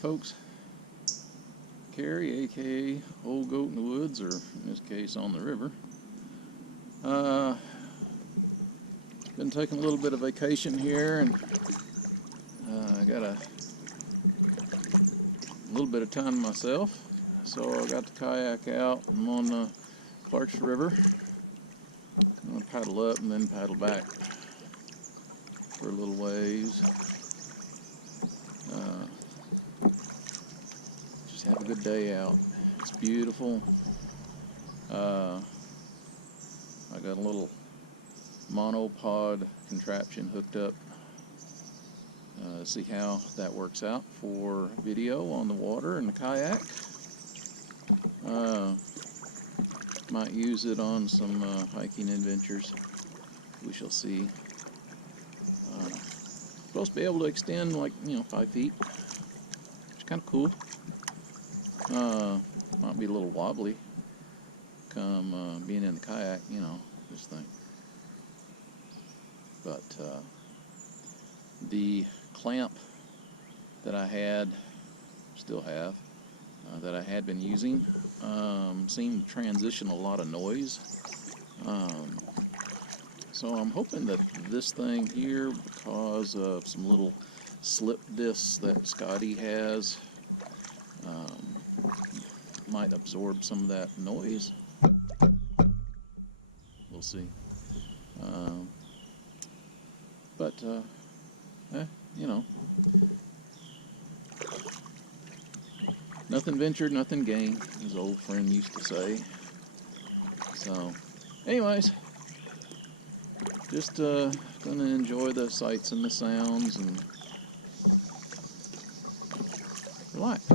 folks, Carrie, aka Old Goat in the Woods, or in this case on the river. Been taking a little bit of vacation here, and I got a little bit of time myself, so I got the kayak out. I'm on the Clark's River. I'm gonna paddle up and then paddle back for a little ways. Just have a good day out. It's beautiful. I got a little monopod contraption hooked up. See how that works out for video on the water and the kayak. Might use it on some hiking adventures. We shall see. Supposed to be able to extend like 5 feet. It's kind of cool. Might be a little wobbly come being in the kayak, this thing. But the clamp that I had, still have, that I had been using, seemed to transition a lot of noise. So I'm hoping that this thing here, because of some little slip discs that Scotty has, might absorb some of that noise. We'll see. But nothing ventured, nothing gained, as old friend used to say. So, anyways, just gonna enjoy the sights and the sounds and relax.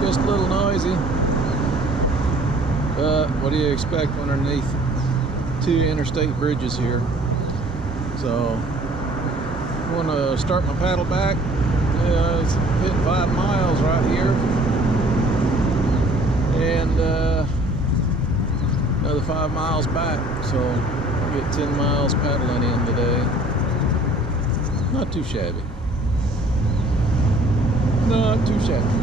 Just a little noisy, but what do you expect underneath two interstate bridges here? So I'm going to start my paddle back. It's hitting 5 miles right here, and another 5 miles back, so I'll get 10 miles paddling in today. Not too shabby. Not too shabby.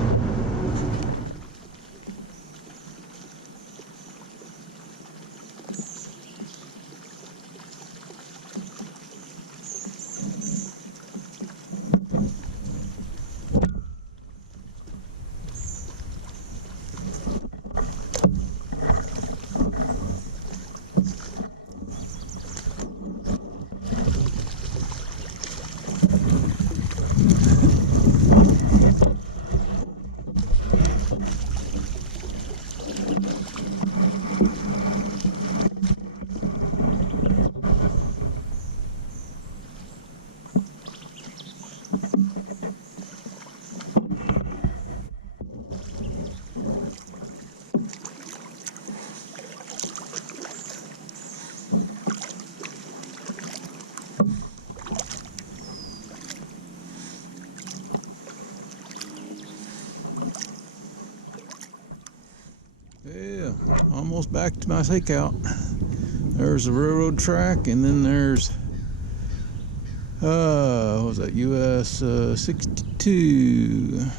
Yeah, almost back to my takeout. There's the railroad track, and then there's what was that, US 62.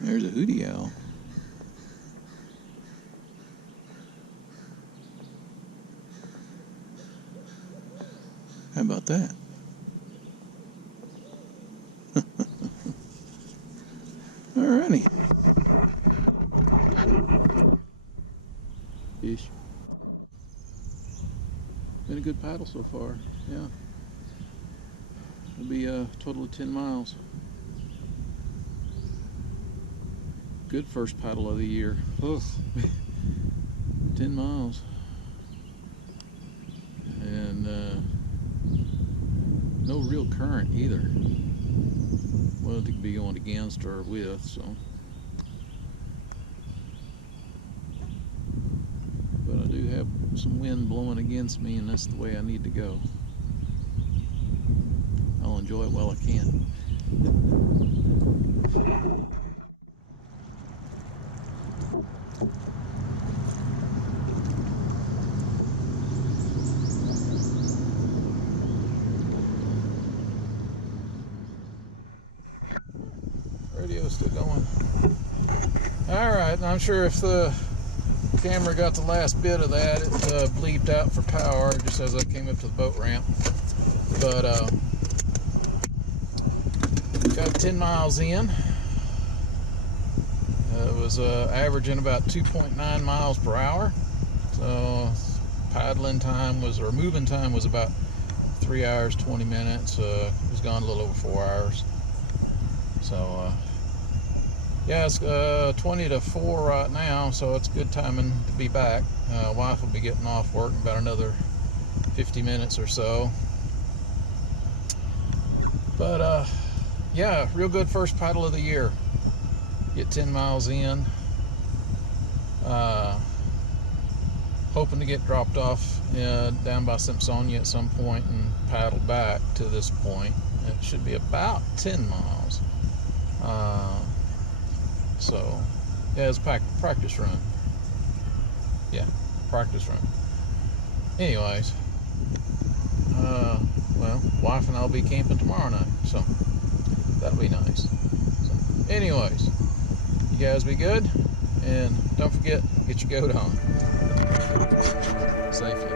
There's a hootie owl. How about that? Alrighty. Fish. Been a good paddle so far, yeah. It'll be a total of 10 miles. Good first paddle of the year. Oh, 10 miles. And no real current either. Well, it could be going against or with, so. But I do have some wind blowing against me, and that's the way I need to go. I'll enjoy it while I can. Radio's still going. Alright, I'm sure if the camera got the last bit of that, it bleeped out for power just as I came up to the boat ramp. But got 10 miles in. It was averaging about 2.9 miles per hour. So paddling time was, or moving time was about 3 hours 20 minutes. It was gone a little over 4 hours. So yeah, it's 20 to 4 right now, so it's good timing to be back. Wife will be getting off work in about another 50 minutes or so. But yeah, real good first paddle of the year. Get 10 miles in. Hoping to get dropped off down by Simpsonia at some point and paddle back to this point. It should be about 10 miles. So yeah, it's a practice run. Yeah, practice run. Anyways, well, wife and I'll be camping tomorrow night, so that'll be nice. So, anyways, you guys be good, and don't forget, get your goat on safely.